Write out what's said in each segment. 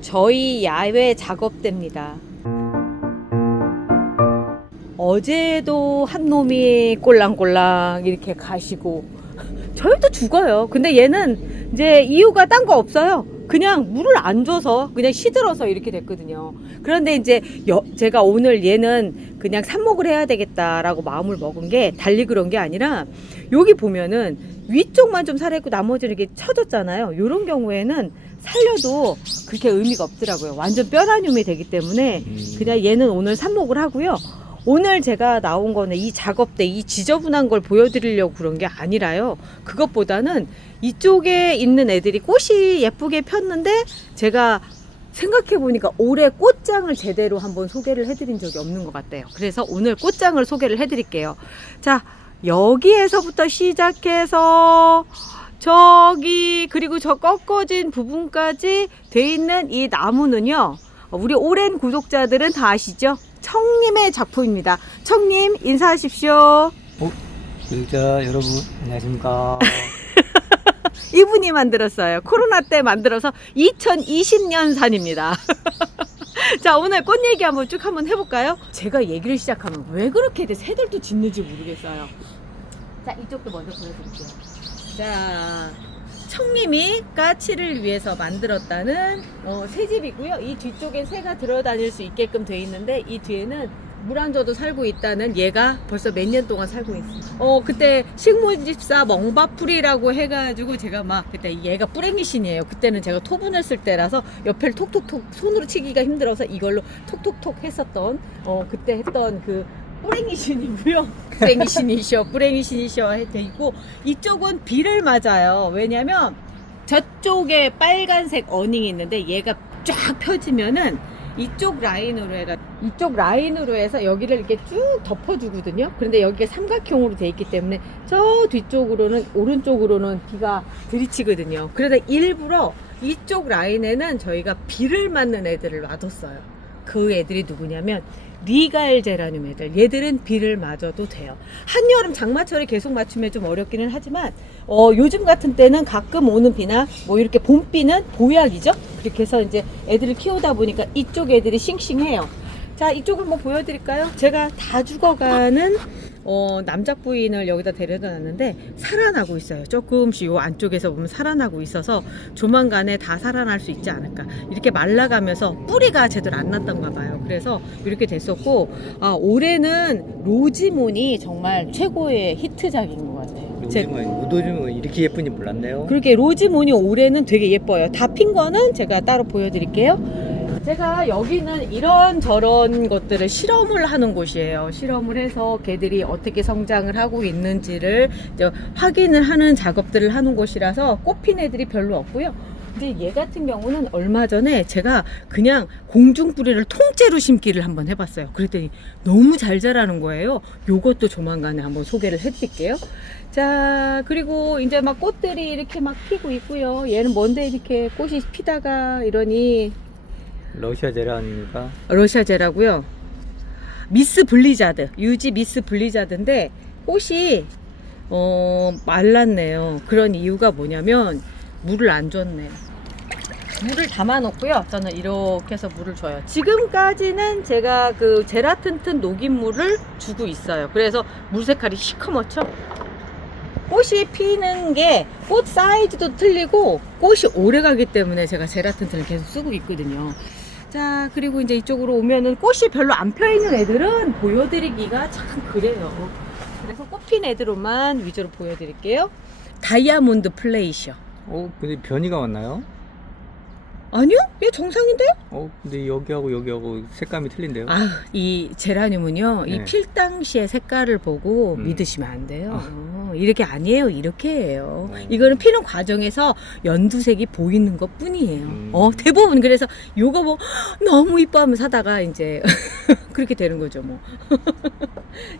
저희 야외 작업대입니다. 어제도 한 놈이 꼴랑꼴랑 이렇게 가시고 저희도 죽어요. 근데 얘는 이제 이유가 딴 거 없어요. 그냥 물을 안 줘서 그냥 시들어서 이렇게 됐거든요. 그런데 이제 제가 오늘 얘는 그냥 삽목을 해야 되겠다라고 마음을 먹은 게 달리 그런 게 아니라 여기 보면은 위쪽만 좀 살아있고 나머지는 이렇게 쳐졌잖아요. 이런 경우에는 살려도 그렇게 의미가 없더라고요. 완전 뼈라뇽이 되기 때문에 그냥 얘는 오늘 삽목을 하고요. 오늘 제가 나온 거는 이 작업대, 이 지저분한 걸 보여드리려고 그런 게 아니라요. 그것보다는 이쪽에 있는 애들이 꽃이 예쁘게 폈는데 제가 생각해보니까 올해 꽃장을 제대로 한번 소개를 해드린 적이 없는 것 같아요. 그래서 오늘 꽃장을 소개를 해드릴게요. 자, 여기에서부터 시작해서 저기 그리고 저 꺾어진 부분까지 돼 있는 이 나무는요. 우리 오랜 구독자들은 다 아시죠? 청님의 작품입니다. 청님 인사하십시오. 구독자 여러분 안녕하십니까. 이분이 만들었어요. 코로나 때 만들어서 2020년산입니다. 자, 오늘 꽃 얘기 한번 쭉 한번 해볼까요? 제가 얘기를 시작하면 왜 그렇게 새들도 짖는지 모르겠어요. 자, 이쪽도 먼저 보여드릴게요. 자, 청님이 까치를 위해서 만들었다는 새집이고요. 이 뒤쪽엔 새가 들어다닐 수 있게끔 돼 있는데 이 뒤에는 물 안 줘도 살고 있다는 얘가 벌써 몇 년 동안 살고 있어요. 그때 식물집사 멍바풀이라고 해가지고 제가 막 그때 얘가 뿌랭이신이에요. 그때는 제가 토분을 쓸 때라서 옆을 톡톡톡 손으로 치기가 힘들어서 이걸로 톡톡톡 했었던 그때 했던 그 뿌랭이신이고요. 뿌랭이신이셔 돼 있고 이쪽은 비를 맞아요. 왜냐면 저쪽에 빨간색 어닝이 있는데 얘가 쫙 펴지면은 이쪽 라인으로 해서 여기를 이렇게 쭉 덮어주거든요. 그런데 여기가 삼각형으로 돼 있기 때문에 저 뒤쪽으로는 오른쪽으로는 비가 들이치거든요. 그래서 일부러 이쪽 라인에는 저희가 비를 맞는 애들을 놔뒀어요. 그 애들이 누구냐면 리갈 제라늄 애들. 얘들은 비를 맞아도 돼요. 한여름 장마철에 계속 맞추면 좀 어렵기는 하지만 요즘 같은 때는 가끔 오는 비나 뭐 이렇게 봄비는 보약이죠. 그렇게 해서 이제 애들을 키우다 보니까 이쪽 애들이 싱싱해요. 자, 이쪽을 뭐 보여드릴까요? 제가 다 죽어가는 남작 부인을 여기다 데려다 놨는데 살아나고 있어요. 조금씩 요 안쪽에서 보면 살아나고 있어서 조만간에 다 살아날 수 있지 않을까. 이렇게 말라가면서 뿌리가 제대로 안 났던가 봐요. 그래서 이렇게 됐었고 올해는 로지몬이 정말 최고의 히트작인 것 같아요. 로지몬 이렇게 예쁜지 몰랐네요. 그렇게 로지몬이 올해는 되게 예뻐요. 다 핀 거는 제가 따로 보여드릴게요. 제가 여기는 이런저런 것들을 실험을 하는 곳이에요. 실험을 해서 개들이 어떻게 성장을 하고 있는지를 확인을 하는 작업들을 하는 곳이라서 꽃핀 애들이 별로 없고요. 근데 얘 같은 경우는 얼마 전에 제가 그냥 공중뿌리를 통째로 심기를 한번 해봤어요. 그랬더니 너무 잘 자라는 거예요. 요것도 조만간에 한번 소개를 해드릴게요. 자, 그리고 이제 막 꽃들이 이렇게 막 피고 있고요. 얘는 뭔데 이렇게 꽃이 피다가 이러니 러시아제라니까. 러시아제라고요. 미스 블리자드, 유지 미스 블리자드인데 꽃이 말랐네요. 그런 이유가 뭐냐면 물을 안 줬네. 물을 담아 놓고요. 저는 이렇게 해서 물을 줘요. 지금까지는 제가 그 제라튼튼 녹인 물을 주고 있어요. 그래서 물 색깔이 시커멓죠. 꽃이 피는 게 꽃 사이즈도 틀리고 꽃이 오래 가기 때문에 제가 제라튼튼을 계속 쓰고 있거든요. 자, 그리고 이제 이쪽으로 오면은 꽃이 별로 안 펴있는 애들은 보여드리기가 참 그래요. 그래서 꽃핀 애들로만 위주로 보여드릴게요. 다이아몬드 플레이셔. 근데 변이가 왔나요? 아니요? 얘 정상인데요? 근데 여기하고 색감이 틀린데요? 이 제라늄은요, 네. 이 필 당시의 색깔을 보고 믿으시면 안 돼요. 이렇게 아니에요. 이렇게 해요. 이거는 피는 과정에서 연두색이 보이는 것 뿐이에요. 대부분. 그래서 요거 뭐 너무 이뻐하면 사다가 이제 그렇게 되는 거죠, 뭐.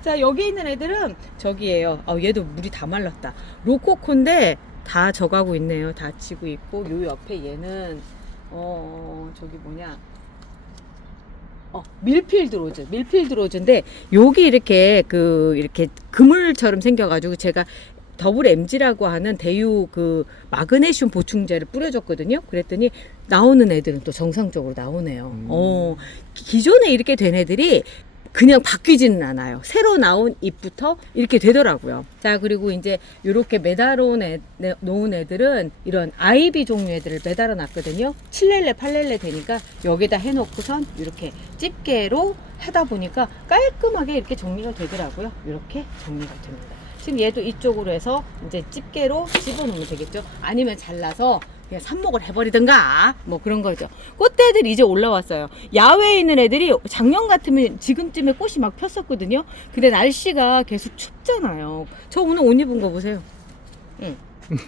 자, 여기 있는 애들은 저기예요. 얘도 물이 다 말랐다. 로코코인데 다 져가고 있네요. 다 지고 있고, 요 옆에 얘는 저기 뭐냐, 밀필드 로즈인데 여기 이렇게 이렇게 그물처럼 생겨가지고 제가 더블 MG라고 하는 대유 그 마그네슘 보충제를 뿌려줬거든요. 그랬더니 나오는 애들은 또 정상적으로 나오네요. 기존에 이렇게 된 애들이 그냥 바뀌지는 않아요. 새로 나온 잎부터 이렇게 되더라고요. 자, 그리고 이제 이렇게 놓은 애들은 이런 아이비 종류 애들을 매달아 놨거든요. 7렐레, 8렐레 되니까 여기다 해놓고선 이렇게 집게로 하다 보니까 깔끔하게 이렇게 정리가 되더라고요. 이렇게 정리가 됩니다. 지금 얘도 이쪽으로 해서 이제 집게로 집어넣으면 되겠죠. 아니면 잘라서 그냥 삽목을 해버리든가 뭐 그런 거죠. 꽃대들이 이제 올라왔어요. 야외에 있는 애들이 작년 같으면 지금쯤에 꽃이 막 폈었거든요. 근데 날씨가 계속 춥잖아요. 저 오늘 옷 입은 거 보세요. 응.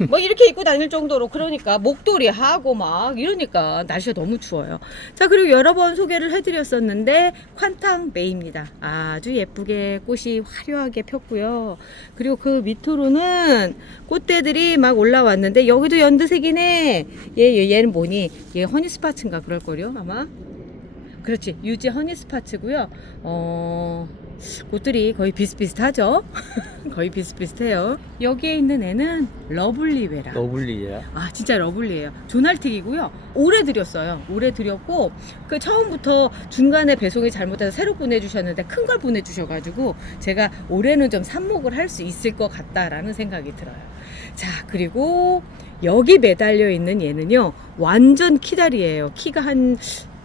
뭐 이렇게 입고 다닐 정도로, 그러니까 목도리 하고 막 이러니까 날씨가 너무 추워요. 자, 그리고 여러 번 소개를 해드렸었는데 콴탕 메이입니다. 아주 예쁘게 꽃이 화려하게 폈고요. 그리고 그 밑으로는 꽃대들이 막 올라왔는데 여기도 연두색이네. 얘는 뭐니? 얘 허니스파츠인가 그럴걸요 아마. 그렇지, 유지 허니스파츠고요. 꽃들이 거의 비슷비슷하죠. 거의 비슷비슷해요. 여기에 있는 애는 러블리웨라. 러블리야. 아, 진짜 러블리예요. 조날틱이고요. 올해 드렸어요. 올해 드렸고 그 처음부터 중간에 배송이 잘못돼서 새로 보내주셨는데 큰 걸 보내주셔가지고 제가 올해는 좀 삽목을 할 수 있을 것 같다라는 생각이 들어요. 자, 그리고 여기 매달려 있는 얘는요 완전 키다리예요. 키가 한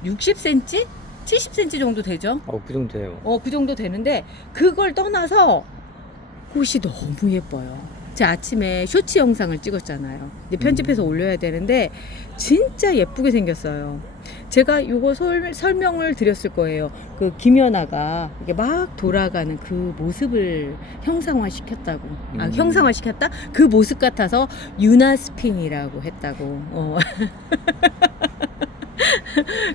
60cm? 70cm 정도 되죠? 그 정도 돼요. 그 정도 되는데 그걸 떠나서 꽃이 너무 예뻐요. 제가 아침에 쇼츠 영상을 찍었잖아요. 이제 편집해서 올려야 되는데 진짜 예쁘게 생겼어요. 제가 요거 설명을 드렸을 거예요. 그 김연아가 이게 막 돌아가는 그 모습을 형상화시켰다고. 형상화시켰다? 그 모습 같아서 유나스핀이라고 했다고.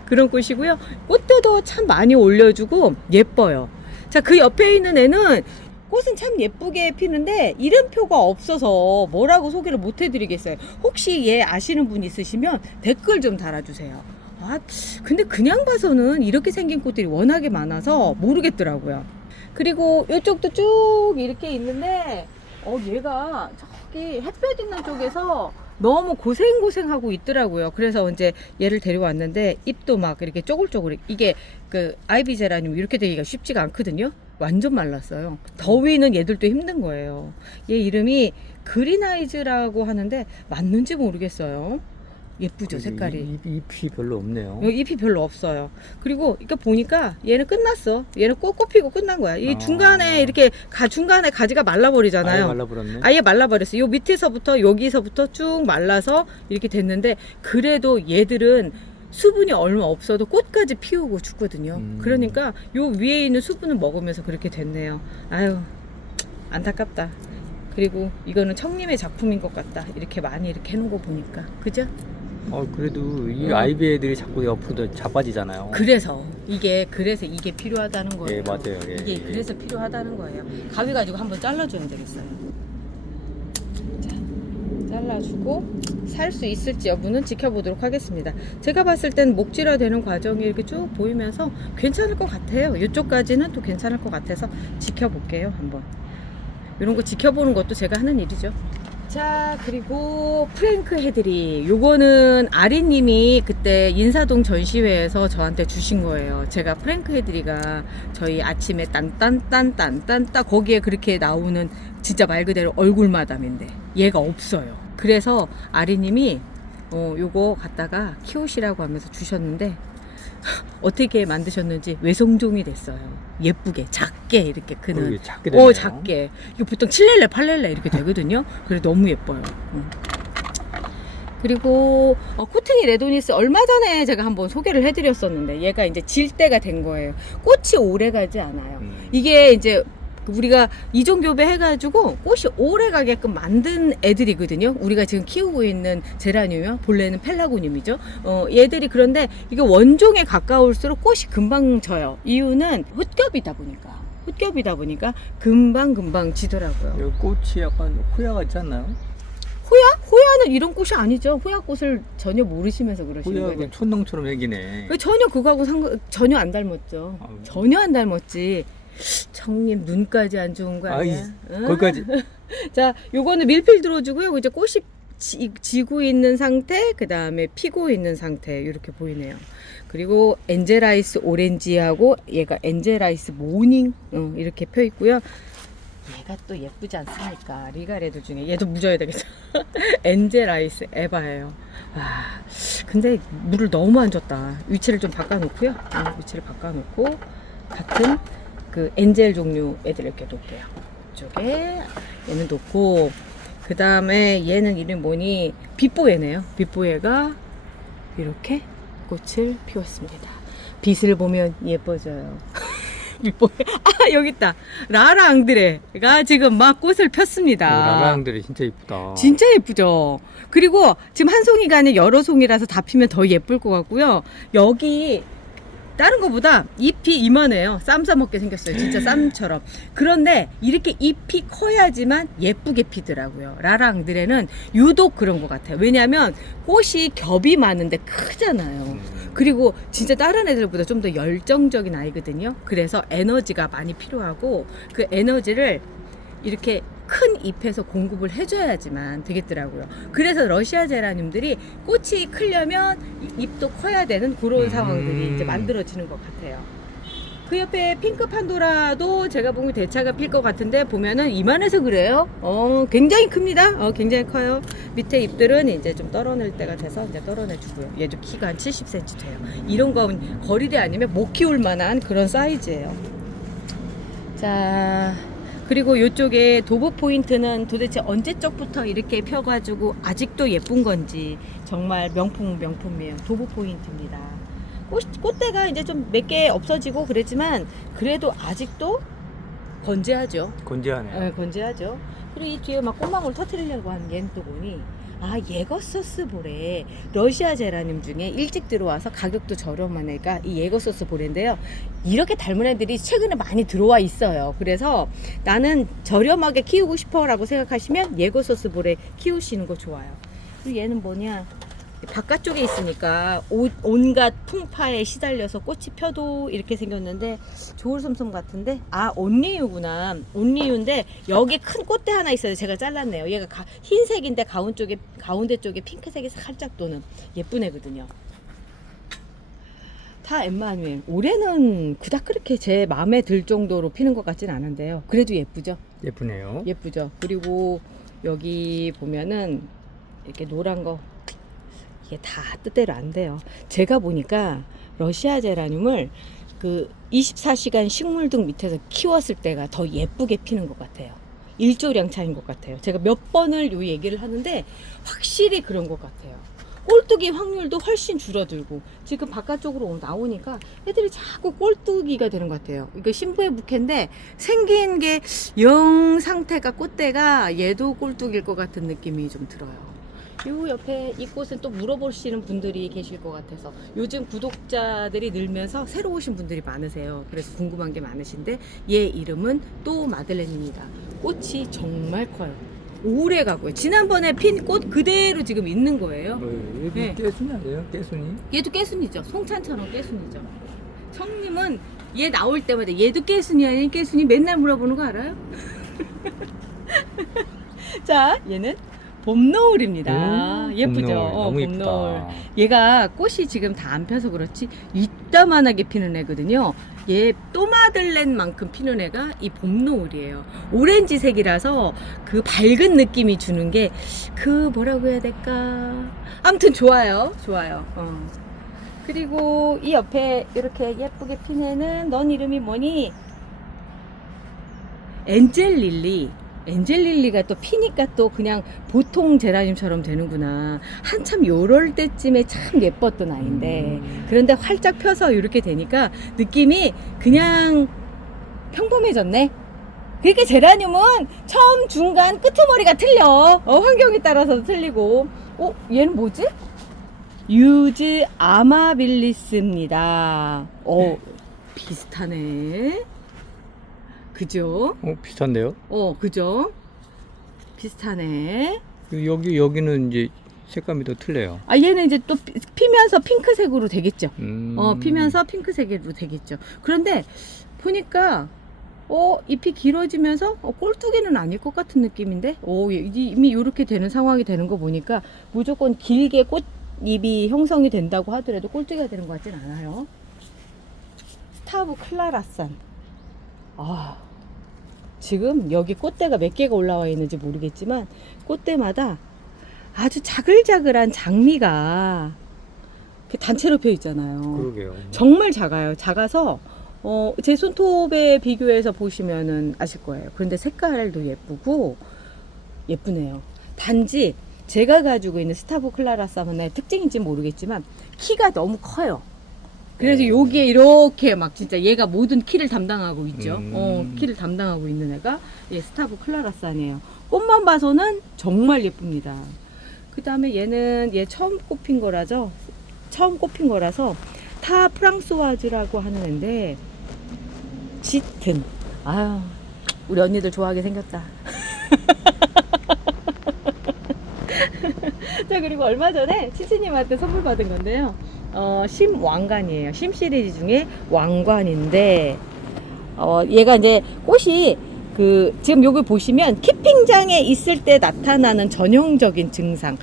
그런 꽃이고요. 꽃대도 참 많이 올려주고 예뻐요. 자, 그 옆에 있는 애는 꽃은 참 예쁘게 피는데 이름표가 없어서 뭐라고 소개를 못 해드리겠어요. 혹시 얘 아시는 분 있으시면 댓글 좀 달아주세요. 근데 그냥 봐서는 이렇게 생긴 꽃들이 워낙에 많아서 모르겠더라고요. 그리고 이쪽도 쭉 이렇게 있는데 얘가 저기 햇볕 있는 쪽에서 너무 고생하고 있더라고요. 그래서 이제 얘를 데려왔는데 잎도 막 이렇게 쪼글쪼글, 이게 그 아이비 제라늄 이렇게 되기가 쉽지가 않거든요. 완전 말랐어요. 더위는 얘들도 힘든 거예요. 얘 이름이 그린아이즈라고 하는데 맞는지 모르겠어요. 예쁘죠, 색깔이. 잎이 별로 없네요. 잎이 별로 없어요. 그리고 이거 보니까 얘는 끝났어. 얘는 꽃 피고 끝난 거야. 이 중간에 이렇게 중간에 가지가 말라버리잖아요. 아예 말라버렸네. 아예 말라버렸어. 요 밑에서부터 여기서부터 쭉 말라서 이렇게 됐는데 그래도 얘들은 수분이 얼마 없어도 꽃까지 피우고 죽거든요. 그러니까 요 위에 있는 수분을 먹으면서 그렇게 됐네요. 아유, 안타깝다. 그리고 이거는 청님의 작품인 것 같다. 이렇게 많이 이렇게 해놓은 거 보니까. 그죠? 그래도 이 아이비 애들이 자꾸 옆으로 자빠지잖아요. 그래서 이게 필요하다는 거예요. 예, 맞아요. 예, 이게 그래서 필요하다는 거예요. 가위 가지고 한번 잘라줘야 되겠어요. 자, 잘라주고 살 수 있을지 여부는 지켜보도록 하겠습니다. 제가 봤을 땐 목질화 되는 과정이 이렇게 쭉 보이면서 괜찮을 것 같아요. 이쪽까지는 또 괜찮을 것 같아서 지켜볼게요. 한번. 이런 거 지켜보는 것도 제가 하는 일이죠. 자, 그리고 프랭크 헤드리, 요거는 아리님이 그때 인사동 전시회에서 저한테 주신 거예요. 제가 프랭크 헤드리가 저희 아침에 딴딴딴딴딴딴 거기에 그렇게 나오는 진짜 말 그대로 얼굴마담인데 얘가 없어요. 그래서 아리님이 요거 갖다가 키우시라고 하면서 주셨는데 어떻게 만드셨는지 외성종이 됐어요. 예쁘게 작게 이렇게 크는. 작게 되네요. 작게. 이거 보통 7렐레 8렐레 이렇게 되거든요. 그래 너무 예뻐요. 그리고 코트니 레도니스 얼마 전에 제가 한번 소개를 해드렸었는데 얘가 이제 질 때가 된 거예요. 꽃이 오래 가지 않아요. 이게 이제 우리가 이종교배 해가지고 꽃이 오래 가게끔 만든 애들이거든요. 우리가 지금 키우고 있는 제라늄이요. 본래는 펠라고늄이죠. 얘들이 그런데 이게 원종에 가까울수록 꽃이 금방 져요. 이유는 흙겹이다 보니까 금방 지더라고요. 이 꽃이 약간 호야 같지 않나요? 호야는 이런 꽃이 아니죠. 호야꽃을 전혀 모르시면서 그러시는 거예요. 호야가 촌농처럼 생기네. 전혀 그거하고 전혀 안 닮았죠. 전혀 안 닮았지. 청님 눈까지 안 좋은 거 아니야? 응? 거기까지. 자, 요거는 밀필 들어주고요. 이제 꽃이 지고 있는 상태, 그 다음에 피고 있는 상태 이렇게 보이네요. 그리고 엔젤아이스 오렌지하고 얘가 엔젤아이스 모닝 이렇게 펴 있고요. 얘가 또 예쁘지 않습니까? 리가레드 중에 얘도 묻어야 되겠어. 엔젤아이스 에바예요. 와, 근데 물을 너무 안 줬다. 위치를 좀 바꿔놓고요. 위치를 바꿔놓고 같은 그 엔젤 종류 애들 이렇게 놓을게요. 이쪽에 얘는 놓고, 그 다음에 얘는 이름이 뭐니? 빛보예네요. 빛보예가 이렇게 꽃을 피웠습니다. 빛을 보면 예뻐져요. 빛보예. 아, 여기 있다. 라라 앙드레가 지금 막 꽃을 폈습니다. 라라앙들이 진짜 이쁘다. 진짜 예쁘죠. 그리고 지금 한 송이가 아니라 여러 송이라서 다 피면 더 예쁠 것 같고요. 여기 다른 것보다 잎이 이만해요. 쌈 싸먹게 생겼어요. 진짜 쌈처럼. 그런데 이렇게 잎이 커야지만 예쁘게 피더라고요. 라랑들에는 유독 그런 것 같아요. 왜냐하면 꽃이 겹이 많은데 크잖아요. 그리고 진짜 다른 애들보다 좀 더 열정적인 아이거든요. 그래서 에너지가 많이 필요하고 그 에너지를 이렇게 큰 잎에서 공급을 해줘야지만 되겠더라고요. 그래서 러시아 제라늄들이 꽃이 크려면 잎도 커야 되는 그런 상황들이 이제 만들어지는 것 같아요. 그 옆에 핑크 판도라도 제가 보면 대차가 필 것 같은데 보면은 이만해서 그래요. 굉장히 큽니다. 굉장히 커요. 밑에 잎들은 이제 좀 떨어낼 때가 돼서 이제 떨어내주고요. 얘도 키가 한 70cm 돼요. 이런 건 거리대 아니면 못 키울 만한 그런 사이즈예요. 자, 그리고 이쪽에 도브 포인트는 도대체 언제적부터 이렇게 펴가지고 아직도 예쁜 건지 정말 명품이에요. 도브 포인트입니다. 꽃대가 이제 좀 몇 개 없어지고 그랬지만 그래도 아직도 건재하죠. 건재하네요. 네, 건재하죠. 그리고 이 뒤에 막 꽃망울 터트리려고 하는 얘는 또 보니 예거소스 보레, 러시아 제라늄 중에 일찍 들어와서 가격도 저렴한 애가 이 예거소스 보레인데요. 이렇게 닮은 애들이 최근에 많이 들어와 있어요. 그래서 나는 저렴하게 키우고 싶어 라고 생각하시면 예거소스 보레 키우시는 거 좋아요. 그리고 얘는 뭐냐, 바깥쪽에 있으니까 온갖 풍파에 시달려서 꽃이 펴도 이렇게 생겼는데 조울섬섬 같은데, 온리유구나. 온리유인데 여기 큰 꽃대 하나 있어요. 제가 잘랐네요. 얘가 흰색인데 가운데 쪽에 핑크색이 살짝 도는 예쁜 애거든요. 다 엠마누엘. 올해는 그닥 그렇게 제 마음에 들 정도로 피는 것 같진 않은데요. 그래도 예쁘죠? 예쁘네요. 예쁘죠? 그리고 여기 보면은 이렇게 노란 거, 이게 다 뜻대로 안 돼요. 제가 보니까 러시아 제라늄을 그 24시간 식물등 밑에서 키웠을 때가 더 예쁘게 피는 것 같아요. 일조량차인 것 같아요. 제가 몇 번을 요 얘기를 하는데 확실히 그런 것 같아요. 꼴뚜기 확률도 훨씬 줄어들고, 지금 바깥쪽으로 나오니까 애들이 자꾸 꼴뚜기가 되는 것 같아요. 이거 신부의 부케인데 생긴 게 영 상태가, 꽃대가 얘도 꼴뚜기일 것 같은 느낌이 좀 들어요. 요 옆에 이 꽃은 또 물어보시는 분들이 계실 것 같아서, 요즘 구독자들이 늘면서 새로 오신 분들이 많으세요. 그래서 궁금한 게 많으신데, 얘 이름은 또 마들렌입니다. 꽃이 정말 커요. 오래 가고요. 지난번에 핀 꽃 그대로 지금 있는 거예요. 얘 네. 깨순이 아니에요? 깨순이? 얘도 깨순이죠. 송찬처럼 깨순이죠. 청님은 얘 나올 때마다 얘도 깨순이 아니 깨순이 맨날 물어보는 거 알아요? 자, 얘는 봄노을입니다. 예쁘죠? 봄노을. 너무 예쁘다. 봄노을. 얘가 꽃이 지금 다 안 펴서 그렇지 이따만하게 피는 애거든요. 얘 또마들렌만큼 피는 애가 이 봄노을이에요. 오렌지색이라서 그 밝은 느낌이 주는 게 그 뭐라고 해야 될까? 아무튼 좋아요. 그리고 이 옆에 이렇게 예쁘게 핀 애는, 넌 이름이 뭐니? 엔젤릴리. 엔젤릴리가 또 피니까 또 그냥 보통 제라늄처럼 되는구나. 한참 요럴 때쯤에 참 예뻤던 아이인데, 그런데 활짝 펴서 이렇게 되니까 느낌이 그냥 평범해졌네. 그러니까 제라늄은 처음, 중간, 끄트머리가 틀려. 환경에 따라서 틀리고. 얘는 뭐지? 유즈 아마빌리스입니다. 비슷하네. 그죠? 비슷한데요? 그죠? 비슷하네. 여기는 이제 색감이 더 틀려요. 얘는 이제 또 피면서 핑크색으로 되겠죠. 음. 피면서 핑크색으로 되겠죠. 그런데 보니까 잎이 길어지면서 꼴뚜기는 아닐 것 같은 느낌인데 이미 이렇게 되는 상황이 되는 거 보니까 무조건 길게 꽃잎이 형성이 된다고 하더라도 꼴뚜기가 되는 것 같진 않아요. 스타브 클라라산. 지금 여기 꽃대가 몇 개가 올라와 있는지 모르겠지만 꽃대마다 아주 자글자글한 장미가 이렇게 단체로 펴 있잖아요. 그러게요. 정말 작아요. 작아서 제 손톱에 비교해서 보시면은 아실 거예요. 그런데 색깔도 예쁘고 예쁘네요. 단지 제가 가지고 있는 스타브 클라라사문의 특징인지 모르겠지만 키가 너무 커요. 그래서 여기에 이렇게 막 진짜 얘가 모든 키를 담당하고 있죠. 키를 담당하고 있는 애가 스타브 클라라산이에요. 꽃만 봐서는 정말 예쁩니다. 그 다음에 얘 처음 꼽힌 거라서 타 프랑소와즈라고 하는 애인데 짙은 우리 언니들 좋아하게 생겼다. 자, 그리고 얼마 전에 치치님한테 선물 받은 건데요. 심왕관이에요. 심 시리즈 중에 왕관인데 얘가 이제 꽃이 지금 여기 보시면 키핑장에 있을 때 나타나는 전형적인 증상,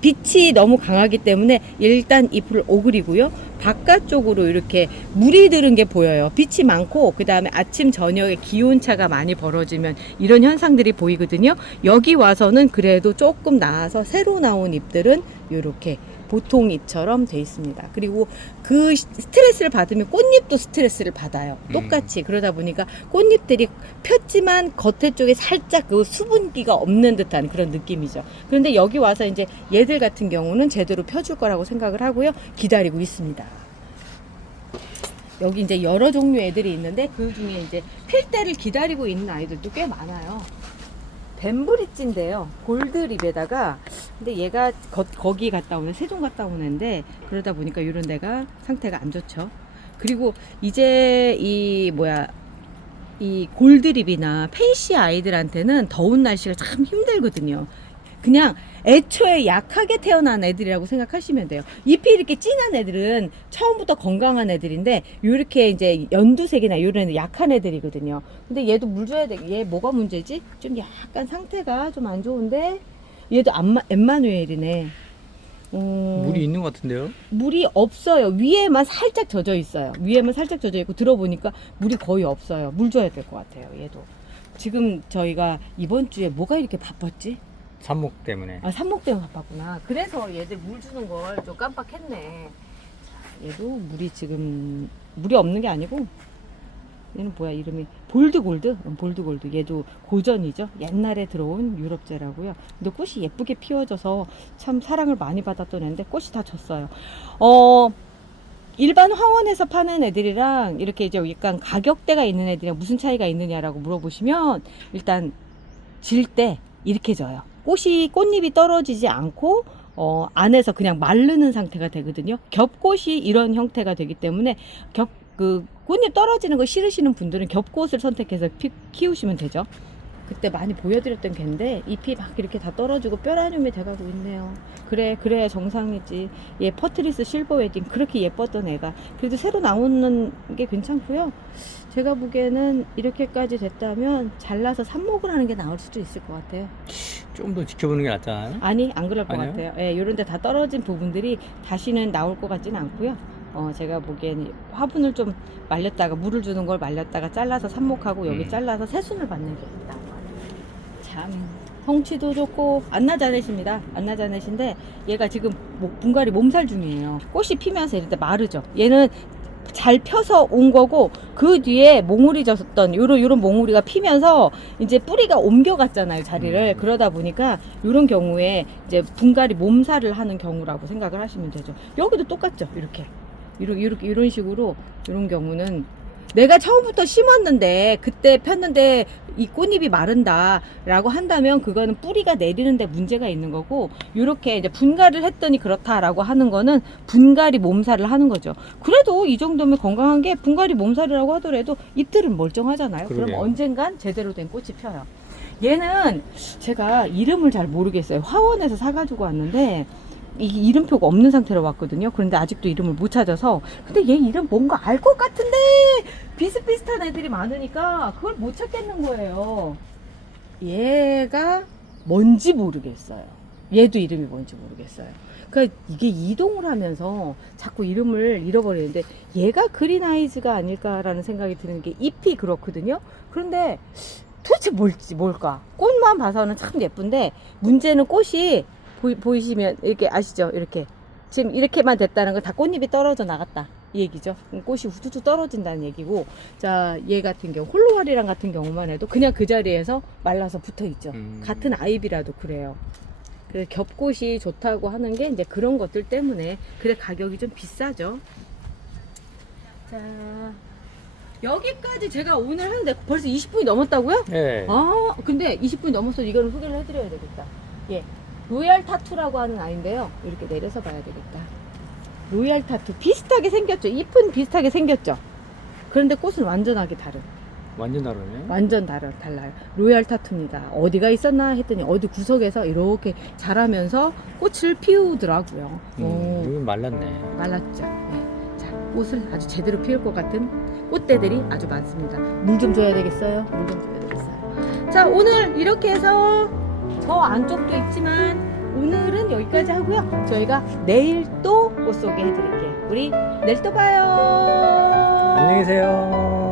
빛이 너무 강하기 때문에 일단 잎을 오그리고요. 바깥쪽으로 이렇게 물이 들은 게 보여요. 빛이 많고 그 다음에 아침 저녁에 기온차가 많이 벌어지면 이런 현상들이 보이거든요. 여기 와서는 그래도 조금 나아서 새로 나온 잎들은 이렇게 보통 잎처럼 돼 있습니다. 그리고 그 스트레스를 받으면 꽃잎도 스트레스를 받아요. 똑같이. 그러다 보니까 꽃잎들이 폈지만 겉에 쪽에 살짝 그 수분기가 없는 듯한 그런 느낌이죠. 그런데 여기 와서 이제 얘들 같은 경우는 제대로 펴줄 거라고 생각을 하고요. 기다리고 있습니다. 여기 이제 여러 종류 애들이 있는데 그 중에 이제 필 때를 기다리고 있는 아이들도 꽤 많아요. 벤브리지인데요. 골드립에다가 근데 얘가 거기 갔다 오는 세종 갔다 오는 애인데 그러다 보니까 이런 데가 상태가 안 좋죠. 그리고 이제 이 골드립이나 펜시 아이들한테는 더운 날씨가 참 힘들거든요. 그냥 애초에 약하게 태어난 애들이라고 생각하시면 돼요. 잎이 이렇게 진한 애들은 처음부터 건강한 애들인데 이렇게 이제 연두색이나 이런 애들 약한 애들이거든요. 근데 얘도 물 줘야 돼. 얘 뭐가 문제지? 좀 약간 상태가 좀 안 좋은데 얘도 엠마누엘이네. 물이 있는 것 같은데요? 물이 없어요. 위에만 살짝 젖어 있어요. 위에만 살짝 젖어 있고 들어보니까 물이 거의 없어요. 물 줘야 될 것 같아요. 얘도. 지금 저희가 이번 주에 뭐가 이렇게 바빴지? 삽목 때문에. 삽목 때문에 바빴구나. 그래서 얘들 물 주는 걸 좀 깜빡했네. 자, 얘도 물이 없는 게 아니고 얘는 뭐야 이름이 볼드골드? 볼드골드. 얘도 고전이죠. 옛날에 들어온 유럽제라고요. 근데 꽃이 예쁘게 피워져서 참 사랑을 많이 받았던 애인데 꽃이 다 졌어요. 일반 화원에서 파는 애들이랑 이렇게 이제 약간 가격대가 있는 애들이랑 무슨 차이가 있느냐라고 물어보시면 일단 질 때 이렇게 져요. 꽃잎이 떨어지지 않고 안에서 그냥 마르는 상태가 되거든요. 겹꽃이 이런 형태가 되기 때문에 꽃잎 떨어지는 거 싫으시는 분들은 겹꽃을 선택해서 키우시면 되죠. 그때 많이 보여드렸던 개인데 잎이 막 이렇게 다 떨어지고 뼈라뇽이 돼가고 있네요. 그래 정상이지. 얘 퍼트리스 실버 웨딩 그렇게 예뻤던 애가 그래도 새로 나오는 게 괜찮고요. 제가 보기에는 이렇게까지 됐다면 잘라서 삽목을 하는 게 나을 수도 있을 것 같아요. 좀 더 지켜보는 게 낫지 않아요? 아니 안 그럴 것 아니요? 같아요. 예, 이런 데 다 떨어진 부분들이 다시는 나올 것 같지는 않고요. 제가 보기에는 화분을 좀 말렸다가 물을 주는 걸 말렸다가 잘라서 삽목하고 여기 잘라서 새순을 받는 게 나은 것 같아요. 참 성취도 좋고 안나자넷입니다. 안나자넷인데 얘가 지금 분갈이 몸살 중이에요. 꽃이 피면서 이럴 때 마르죠. 얘는 잘 펴서 온 거고 그 뒤에 몽우리 졌던 요런 몽우리가 피면서 이제 뿌리가 옮겨갔잖아요 자리를. 그러다 보니까 요런 경우에 이제 분갈이 몸살을 하는 경우라고 생각을 하시면 되죠. 여기도 똑같죠. 이런 식으로 이런 경우는 내가 처음부터 심었는데 그때 폈는데 이 꽃잎이 마른다 라고 한다면 그거는 뿌리가 내리는데 문제가 있는 거고, 이렇게 이제 분갈이를 했더니 그렇다라고 하는 거는 분갈이 몸살을 하는 거죠. 그래도 이 정도면 건강한 게 분갈이 몸살이라고 하더라도 잎들은 멀쩡하잖아요. 그러게요. 그럼 언젠간 제대로 된 꽃이 펴요. 얘는 제가 이름을 잘 모르겠어요. 화원에서 사가지고 왔는데 이 이름표가 없는 상태로 왔거든요. 그런데 아직도 이름을 못 찾아서 근데 얘 이름 뭔가 알 것 같은데 비슷비슷한 애들이 많으니까 그걸 못 찾겠는 거예요. 얘가 뭔지 모르겠어요. 얘도 이름이 뭔지 모르겠어요. 그러니까 이게 이동을 하면서 자꾸 이름을 잃어버리는데 얘가 그린 아이즈가 아닐까라는 생각이 드는 게 잎이 그렇거든요. 그런데 도대체 뭘까? 꽃만 봐서는 참 예쁜데 문제는 꽃이 보이시면 이렇게 아시죠? 이렇게 지금 이렇게만 됐다는 건 다 꽃잎이 떨어져 나갔다 이 얘기죠. 꽃이 후두두 떨어진다는 얘기고, 자, 얘 같은 경우 홀로와리랑 같은 경우만 해도 그냥 그 자리에서 말라서 붙어 있죠. 같은 아이비라도 그래요. 그래서 겹꽃이 좋다고 하는 게 이제 그런 것들 때문에 그래 가격이 좀 비싸죠. 자, 여기까지 제가 오늘 하는데 벌써 20분이 넘었다고요? 네. 아, 근데 20분이 넘어서 이거는 소개를 해드려야 되겠다. 예, 로얄 타투라고 하는 아이인데요. 이렇게 내려서 봐야 되겠다. 로얄 타투 비슷하게 생겼죠. 잎은 비슷하게 생겼죠. 그런데 꽃은 완전하게 다른. 완전 다르네. 완전 달라요. 로얄 타투입니다. 어디가 있었나 했더니 어디 구석에서 이렇게 자라면서 꽃을 피우더라고요. 여기 말랐네. 말랐죠. 네. 자, 꽃을 아주 제대로 피울 것 같은 꽃대들이 아주 많습니다. 물 좀 줘야 되겠어요. 물 좀 줘야 되겠어요. 자, 오늘 이렇게 해서 저 안쪽도 있지만 오늘은 여기까지 하고요. 저희가 내일 또 꽃 소개해 드릴게요. 우리 내일 또 봐요. 안녕히 계세요.